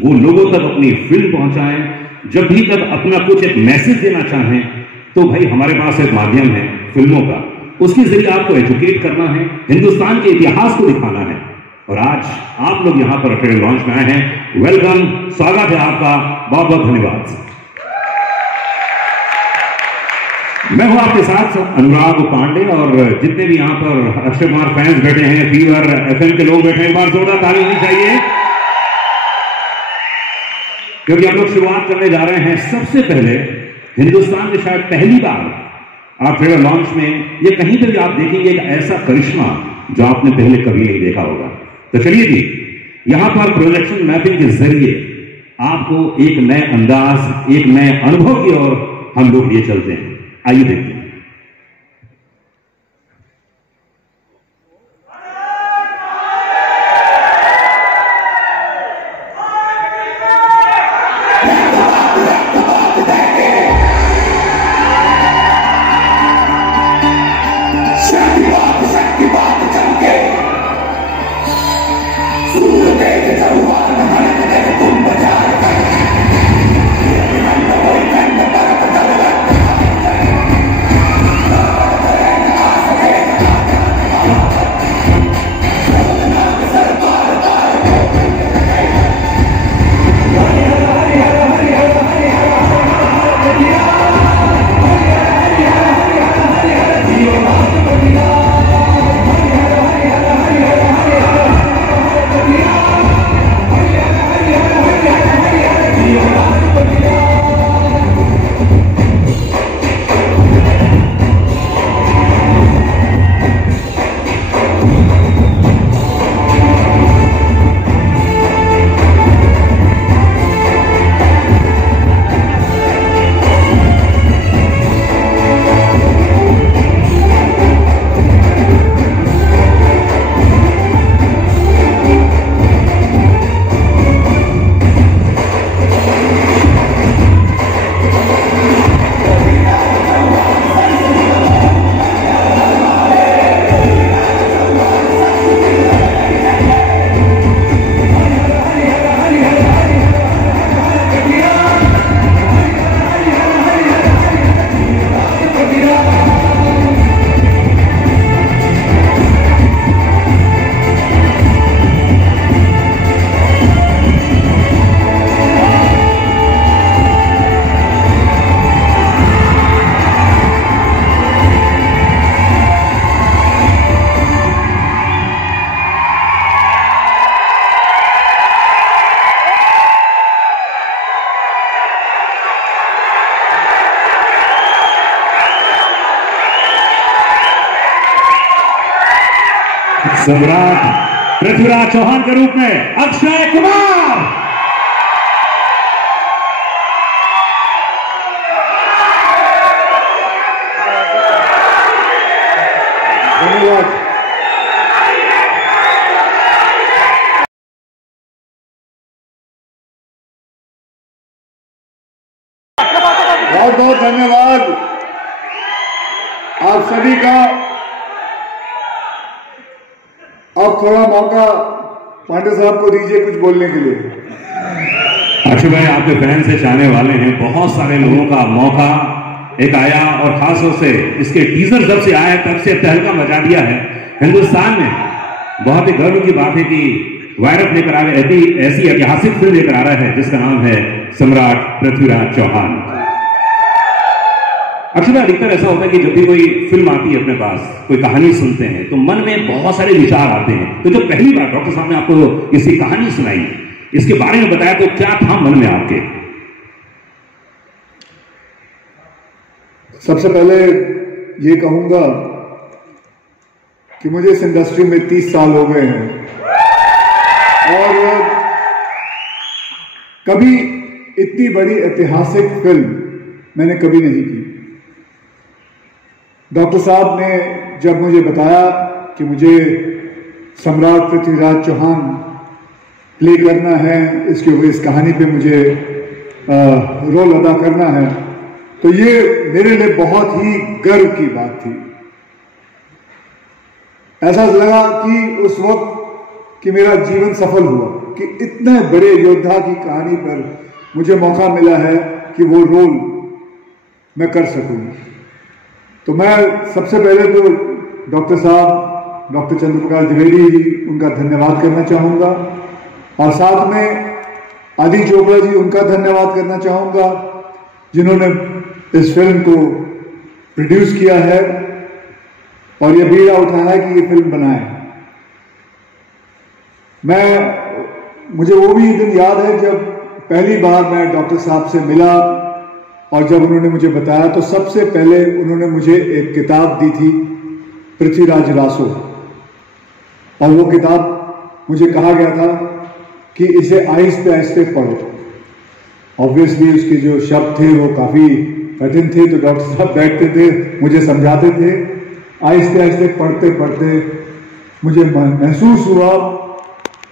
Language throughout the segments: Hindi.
वो लोगों तक अपनी फिल्म पहुंचाएं। जब भी तक अपना कुछ एक मैसेज देना चाहें तो भाई हमारे पास एक माध्यम है फिल्मों का, उसके जरिए आपको एजुकेट करना है, हिंदुस्तान के इतिहास को दिखाना है। और आज आप लोग यहां पर ट्रेलर लॉन्च में आए हैं, वेलकम, स्वागत है आपका, बहुत बहुत धन्यवाद। मैं हूं आपके साथ अनुराग पांडे और जितने भी यहां पर अक्षय कुमार फैंस बैठे हैं, फीवर एफएम के लोग बैठे हैं, एक बार जोरदार ताली होनी चाहिए, क्योंकि हम लोग शुरुआत करने जा रहे हैं। सबसे पहले हिंदुस्तान में शायद पहली बार आप ट्रेलर लॉन्च में ये कहीं पर भी आप देखेंगे एक ऐसा करिश्मा जो आपने पहले कभी नहीं देखा होगा। तो चलिए जी, यहां पर प्रोजेक्शन मैपिंग के जरिए आपको एक नए अंदाज, एक नए अनुभव की ओर हम लोग लिए चलते हैं। आइए देखते हैं। सम्राट पृथ्वीराज चौहान के रूप में अक्षय कुमार। धन्यवाद। बहुत बहुत धन्यवाद आप सभी का। अब थोड़ा मौका पांडे साहब को दीजिए कुछ बोलने के लिए। अक्षय भाई, आपके फैन से चाहने वाले हैं, बहुत सारे लोगों का मौका एक आया और खासतौर से इसके टीजर जब से आया तब से तहलका मचा दिया है हिंदुस्तान में। बहुत ही गर्व की बात है कि वायरस लेकर आ रहे, ऐसी ऐतिहासिक फिल्म लेकर आ रहा है जिसका नाम है सम्राट पृथ्वीराज चौहान। अक्षय, अधिकतर ऐसा होता है कि जब भी कोई फिल्म आती है अपने पास, कोई कहानी सुनते हैं तो मन में बहुत सारे विचार आते हैं। तो जो पहली बार डॉक्टर साहब ने आपको इसकी कहानी सुनाई, इसके बारे में बताया, तो क्या था मन में आपके? सबसे पहले ये कहूंगा कि मुझे इस इंडस्ट्री में 30 साल हो गए हैं और कभी इतनी बड़ी ऐतिहासिक फिल्म मैंने कभी नहीं की। डॉक्टर साहब ने जब मुझे बताया कि मुझे सम्राट पृथ्वीराज चौहान प्ले करना है, इस कहानी पे मुझे रोल अदा करना है, तो ये मेरे लिए बहुत ही गर्व की बात थी। ऐसा लगा कि उस वक्त कि मेरा जीवन सफल हुआ, कि इतने बड़े योद्धा की कहानी पर मुझे मौका मिला है कि वो रोल मैं कर सकूं। तो मैं सबसे पहले तो डॉक्टर साहब, डॉक्टर चंद्रप्रकाश द्विवेदी जी, उनका धन्यवाद करना चाहूँगा, और साथ में आदि चोपड़ा जी, उनका धन्यवाद करना चाहूँगा जिन्होंने इस फिल्म को प्रोड्यूस किया है और ये बीड़ा उठाया है कि ये फिल्म बनाए। मुझे वो भी दिन याद है जब पहली बार मैं डॉक्टर साहब से मिला और जब उन्होंने मुझे बताया तो सबसे पहले उन्होंने मुझे एक किताब दी थी, पृथ्वीराज रासो, और वो किताब मुझे कहा गया था कि इसे आहिस्ते आहिस्ते पढ़ो। ऑब्वियसली उसके जो शब्द थे वो काफ़ी कठिन थे, तो डॉक्टर साहब बैठते थे, मुझे समझाते थे। आहिस्ते आहिस्ते पढ़ते पढ़ते मुझे महसूस हुआ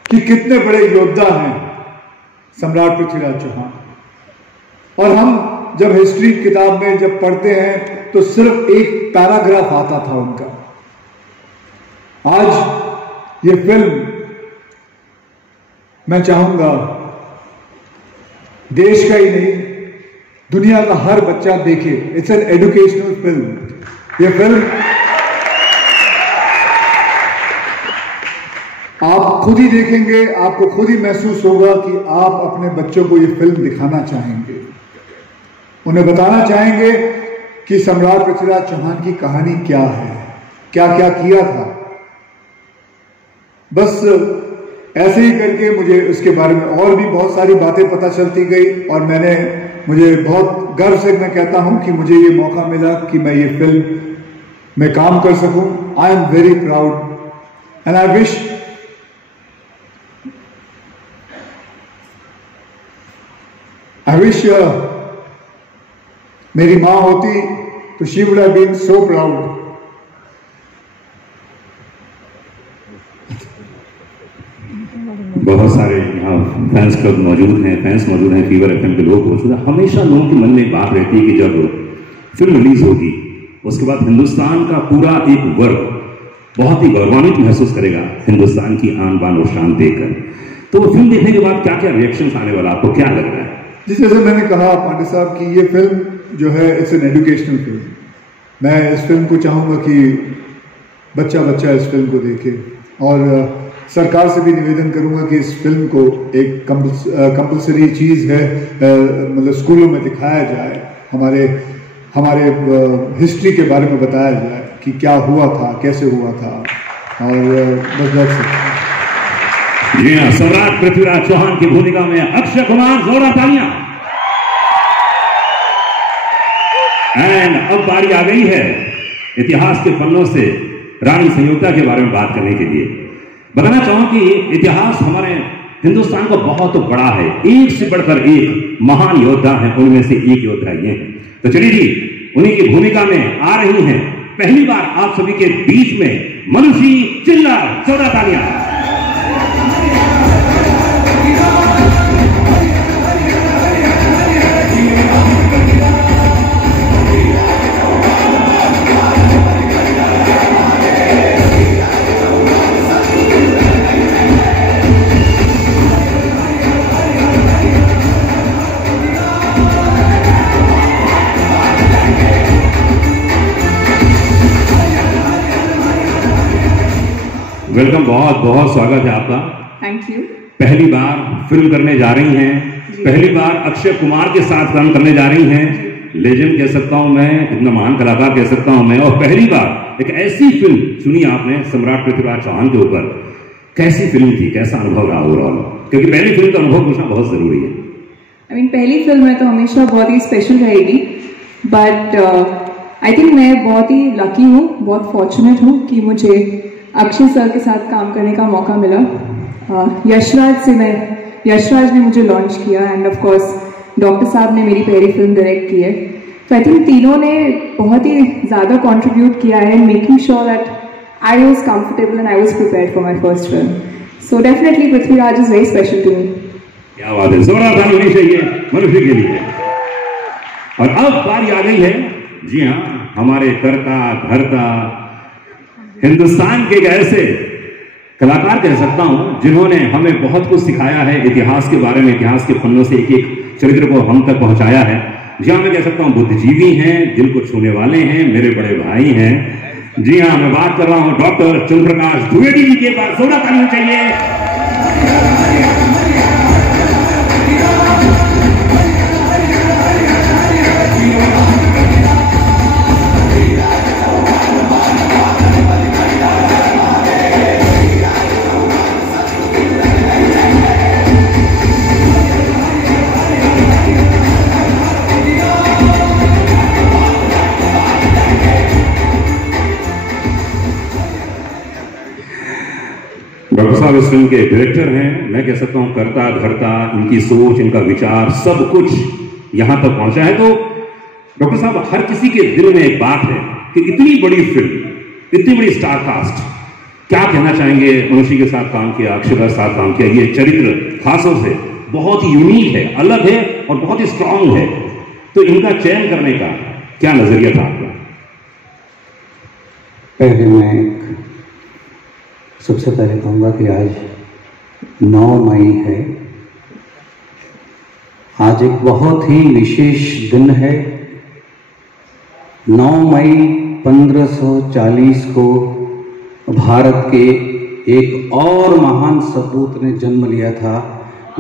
कि कितने बड़े योद्धा हैं सम्राट पृथ्वीराज चौहान। और हम जब हिस्ट्री किताब में जब पढ़ते हैं तो सिर्फ एक पैराग्राफ आता था उनका। आज ये फिल्म मैं चाहूंगा देश का ही नहीं, दुनिया का हर बच्चा देखे। It's an educational film. ये फिल्म आप खुद ही देखेंगे, आपको खुद ही महसूस होगा कि आप अपने बच्चों को ये फिल्म दिखाना चाहेंगे, उन्हें बताना चाहेंगे कि सम्राट पृथ्वीराज चौहान की कहानी क्या है, क्या क्या किया था। बस ऐसे ही करके मुझे उसके बारे में और भी बहुत सारी बातें पता चलती गई, और मुझे बहुत गर्व से मैं कहता हूं कि मुझे ये मौका मिला कि मैं ये फिल्म में काम कर सकूं। I am very proud and I wish मेरी मां होती तो she would have been so proud. बहुत सारे यहाँ फैंस क्लब मौजूद हैं, फैंस मौजूद हैं, फीवर एफएम के लोग मौजूद हैं। हमेशा लोगों के मन में बात रहती है कि जब फिल्म रिलीज होगी उसके बाद हिंदुस्तान का पूरा एक वर्ग बहुत ही गौरवान्वित महसूस करेगा हिंदुस्तान की आन बान और शान देखकर। तो वो फिल्म देखने के बाद क्या क्या रिएक्शन आने वाला, आपको क्या लग रहा है? जिस जैसे मैंने कहा पांडे साहब की ये फिल्म जो है इट्स एन एजुकेशनल फिल्म। मैं इस फिल्म को चाहूँगा कि बच्चा बच्चा इस फिल्म को देखे, और सरकार से भी निवेदन करूंगा कि इस फिल्म को एक कंपल्सरी चीज़ है, मतलब स्कूलों में दिखाया जाए, हमारे हिस्ट्री के बारे में बताया जाए कि क्या हुआ था, कैसे हुआ था। और बस जी हाँ, सम्राट पृथ्वीराज चौहान की भूमिका में अक्षय कुमार, जोरदार तालियां। एंड अब बारी आ गई है इतिहास के पन्नों से रानी संयोगिता के बारे में बात करने के लिए। बताना चाहूं कि इतिहास हमारे हिंदुस्तान का बहुत बड़ा है, एक से बढ़कर एक महान योद्धा हैं, उनमें से एक योद्धा ये हैं। तो चलिए जी, उन्हीं की भूमिका में आ रही हैं पहली बार आप सभी के बीच में मनुषी चिल्लर, जोरदार तालियां। वेलकम, बहुत बहुत स्वागत है आपका। Thank you. पहली बार फिल्म करने जा रही हैं, पहली बार अक्षय कुमार के साथ काम करने जा रही हैं। लेजेंड कह सकता हूं मैं, इतना महान कलाकार कह सकता हूं मैं, और पहली बार एक ऐसी फिल्म सुनी आपने सम्राट पृथ्वीराज चौहान के ऊपर। कैसी फिल्म थी, कैसा अनुभव रहा ओवरऑल? क्योंकि पहली फिल्म का अनुभव पूछना बहुत जरूरी है। आई मीन पहली फिल्म है तो हमेशा बहुत ही स्पेशल रहेगी, बट आई थिंक मैं बहुत ही लकी हूँ, बहुत फॉर्चुनेट हूँ कि मुझे अक्षय सर के साथ काम करने का मौका मिला। यशराज ने मुझे लॉन्च किया, एंड ऑफ कोर्स डॉक्टर साहब ने मेरी पहली फिल्म डायरेक्ट की है। तो आई थिंक तीनों ने बहुत ही ज़्यादा कंट्रीब्यूट किया है making sure that I was comfortable and I was prepared for my first film. So definitely Prithviraj is very special to me. क्या बात है, जोरदार ताली होनी चाहिए मनुष्य के लिए। और अब बारी आ गई है, जी हाँ, हमारे करता धरता हिंदुस्तान के एक ऐसे कलाकार कह सकता हूं जिन्होंने हमें बहुत कुछ सिखाया है इतिहास के बारे में, इतिहास के पन्नों से एक एक चरित्र को हम तक पहुंचाया है। जी हाँ, मैं कह सकता हूं बुद्धिजीवी हैं, दिल को छूने वाले हैं, मेरे बड़े भाई हैं। जी हाँ, मैं बात कर रहा हूं डॉक्टर चंद्रप्रकाश द्विवेदी जी के पास। जोड़ा तालियां चाहिए। डॉक्टर साहब इस फिल्म के डायरेक्टर हैं। मैं कह सकता हूं करता धरता, इनकी सोच, इनका विचार, सब कुछ यहां तक पहुंचा है। तो डॉक्टर साहब, हर किसी के दिल में एक बात है कि इतनी बड़ी फिल्म, इतनी बड़ी स्टार कास्ट, क्या कहना चाहेंगे? मनुष्य के साथ काम किया, अक्षय के साथ काम किया, ये चरित्र खासतौर से बहुत ही यूनिक है, अलग है और बहुत ही स्ट्रांग है। तो इनका चयन करने का क्या नजरिया था आपका? पहले मैं सबसे पहले कहूँगा कि आज 9 मई है। आज एक बहुत ही विशेष दिन है। 9 मई 1540 को भारत के एक और महान सपूत ने जन्म लिया था,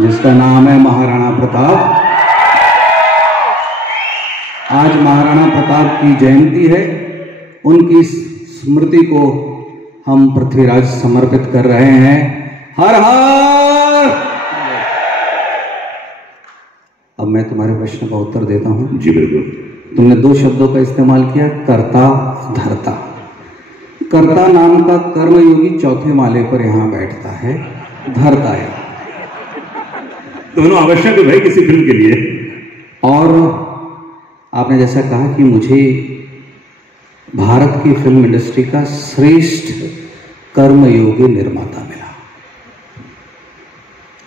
जिसका नाम है महाराणा प्रताप। आज महाराणा प्रताप की जयंती है। उनकी स्मृति को हम पृथ्वीराज समर्पित कर रहे हैं। हर हर। अब मैं तुम्हारे प्रश्न का उत्तर देता हूं। जी बिल्कुल। तुमने 2 शब्दों का इस्तेमाल किया, कर्ता धर्ता। कर्ता नाम का कर्मयोगी चौथे माले पर यहां बैठता है, धर्ता है। दोनों आवश्यक है भाई किसी फिल्म के लिए। और आपने जैसा कहा कि मुझे भारत की फिल्म इंडस्ट्री का श्रेष्ठ कर्मयोगी निर्माता मिला,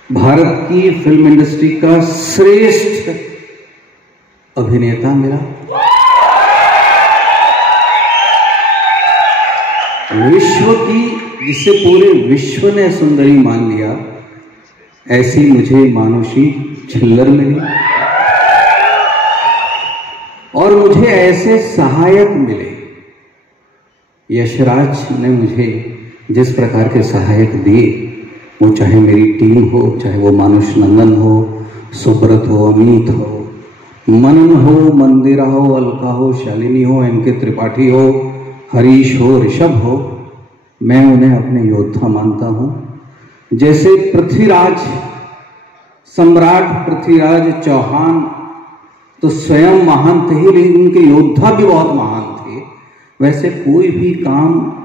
भारत की फिल्म इंडस्ट्री का श्रेष्ठ अभिनेता मिला, विश्व की, जिसे पूरे विश्व ने सुंदरी मान लिया, ऐसी मुझे मानुषी छिल्लर मिली। और मुझे ऐसे सहायक मिले। यशराज ने मुझे जिस प्रकार के सहायक दिए, वो चाहे मेरी टीम हो, चाहे वो मानुष नंदन हो, सुब्रत हो, अमित हो, मनन हो, मंदिरा हो, अलका हो, शालिनी हो, एनके त्रिपाठी हो, हरीश हो, ऋषभ हो, मैं उन्हें अपने योद्धा मानता हूं। जैसे पृथ्वीराज, सम्राट पृथ्वीराज चौहान तो स्वयं महान थे ही, लेकिन उनके योद्धा भी बहुत महान थे। वैसे कोई भी काम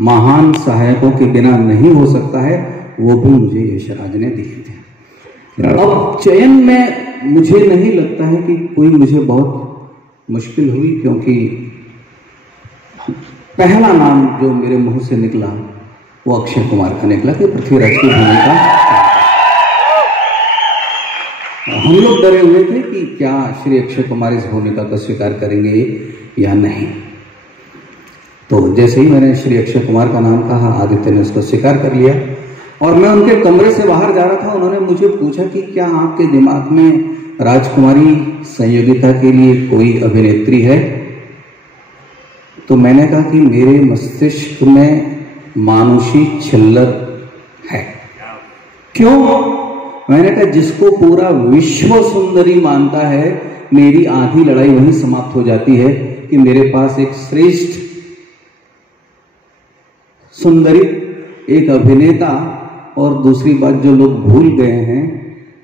महान सहायकों के बिना नहीं हो सकता है, वो भी मुझे यशराज ने दिए थे। अब चयन में मुझे नहीं लगता है कि कोई मुझे बहुत मुश्किल हुई, क्योंकि पहला नाम जो मेरे मुंह से निकला वो अक्षय कुमार का निकला कि पृथ्वीराज की भूमिका। हम लोग डरे हुए थे कि क्या श्री अक्षय कुमार इस भूमिका को स्वीकार करेंगे या नहीं। तो जैसे ही मैंने श्री अक्षय कुमार का नाम कहा, आदित्य ने उसको स्वीकार कर लिया। और मैं उनके कमरे से बाहर जा रहा था, उन्होंने मुझे पूछा कि क्या आपके दिमाग में राजकुमारी संयोगिता के लिए कोई अभिनेत्री है? तो मैंने कहा कि मेरे मस्तिष्क में मानुषी छिल्लर है। क्यों? मैंने कहा जिसको पूरा विश्व सुंदरी मानता है, मेरी आधी लड़ाई वहीं समाप्त हो जाती है कि मेरे पास एक श्रेष्ठ सुंदरी, एक अभिनेता, और दूसरी बात जो लोग भूल गए हैं,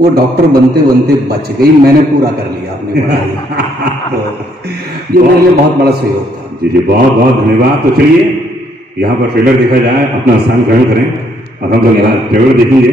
वो डॉक्टर बनते बनते बच गई, मैंने पूरा कर लिया अपनी पढ़ाई। तो ये मेरे लिए बहुत बड़ा सहयोग था। जी जी, बहुत बहुत धन्यवाद। तो चलिए यहाँ पर ट्रेलर देखा जाए, अपना स्थान ग्रहण करें। अब हम लोग यहाँ ट्रेलर देखेंगे।